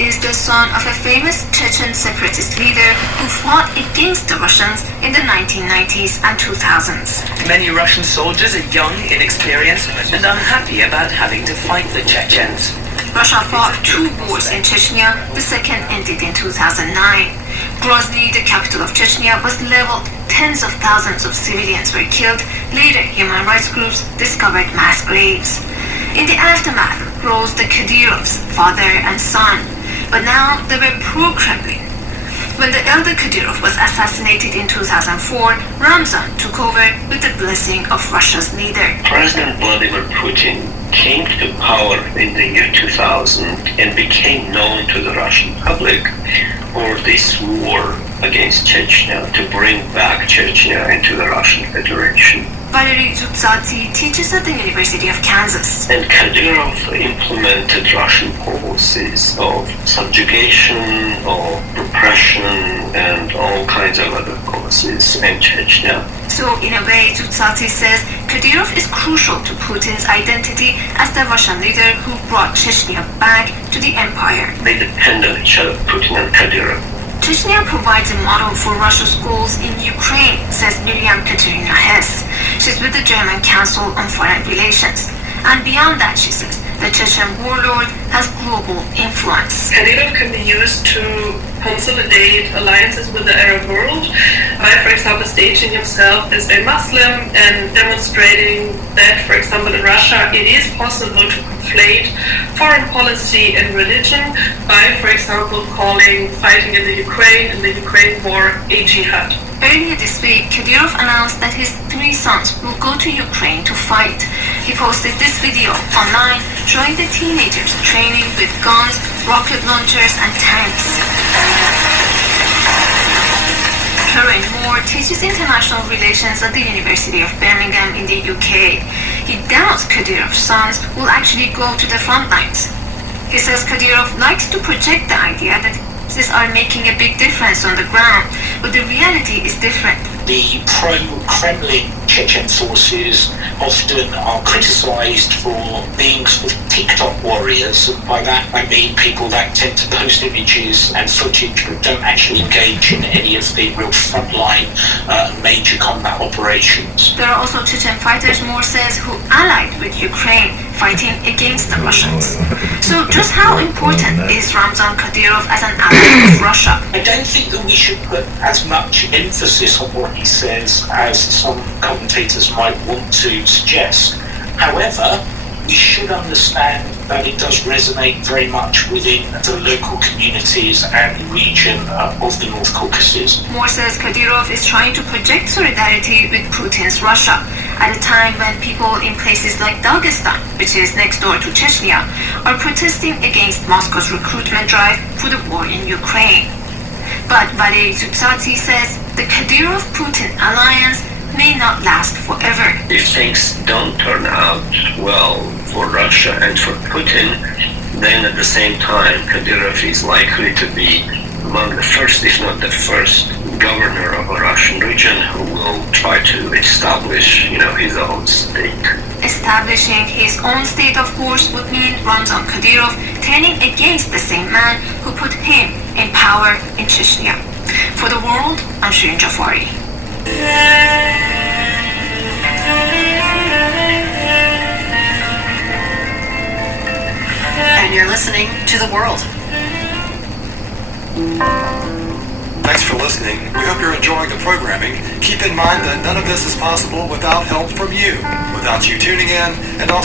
is the son of a famous Chechen separatist leader who fought against the Russians in the 1990s and 2000s. Many Russian soldiers are young, inexperienced, and unhappy about having to fight the Chechens. Russia fought 2 wars in Chechnya. The second ended in 2009. Grozny, the capital of Chechnya, was leveled. Tens of thousands of civilians were killed. Later, human rights groups discovered mass graves. In the aftermath rose the Kadyrovs, father and son, but now they were pro-Kremlin. When the elder Kadyrov was assassinated in 2004, Ramzan took over with the blessing of Russia's leader. President Vladimir Putin came to power in the year 2000 and became known to the Russian public for this war against Chechnya, to bring back Chechnya into the Russian Federation. Valery Zutsadze teaches at the University of Kansas. And Kadyrov implemented Russian policies of subjugation, of repression, and all kinds of other policies in Chechnya. So, in a way, Zutsadze says Kadyrov is crucial to Putin's identity as the Russian leader who brought Chechnya back to the empire. They depend on each other, Putin and Kadyrov. Chechnya provides a model for Russia's goals in Ukraine, says Miriam Katerina Hess. She's with the German Council on Foreign Relations. And beyond that, she says, the Chechen warlord has global influence. Kadyrov can be used to consolidate alliances with the Arab world by, for example, staging himself as a Muslim and demonstrating that, for example, in Russia, it is possible to conflate foreign policy and religion by, for example, calling fighting in the Ukraine war a jihad. Earlier this week, Kadyrov announced that his 3 sons will go to Ukraine to fight. He posted this video online showing the teenagers training with guns, rocket launchers, and tanks. Karen Moore teaches international relations at the University of Birmingham in the UK. He doubts Kadyrov's sons will actually go to the front lines. He says Kadyrov likes to project the idea that these are making a big difference on the ground, but the reality is different. The pro-Kremlin Chechen forces often are criticised for being sort of TikTok warriors, and by that I mean people that tend to post images and footage but don't actually engage in any of the real frontline major combat operations. There are also Chechen fighters, Moore says, who allied with Ukraine, fighting against the Russians. So just how important is Ramzan Kadyrov as an ally of Russia? I don't think that we should put as much emphasis on what he says as some commentators might want to suggest. However, we should understand that it does resonate very much within the local communities and region of the North Caucasus. Moore says Kadyrov is trying to project solidarity with Putin's Russia at a time when people in places like Dagestan, which is next door to Chechnya, are protesting against Moscow's recruitment drive for the war in Ukraine. But Valery Zutsadze says the Kadyrov-Putin alliance may not last forever. If things don't turn out well for Russia and for Putin, then at the same time Kadyrov is likely to be among the first, if not the first, governor of a Russian region who will try to establish, his own state. Establishing his own state, of course, would mean Ramzan Kadyrov turning against the same man who put him in power in Chechnya. For the world, I'm Shirin Jafari. And you're listening to The World. Thanks for listening. We hope you're enjoying the programming. Keep in mind that none of this is possible without help from you, without you tuning in, and also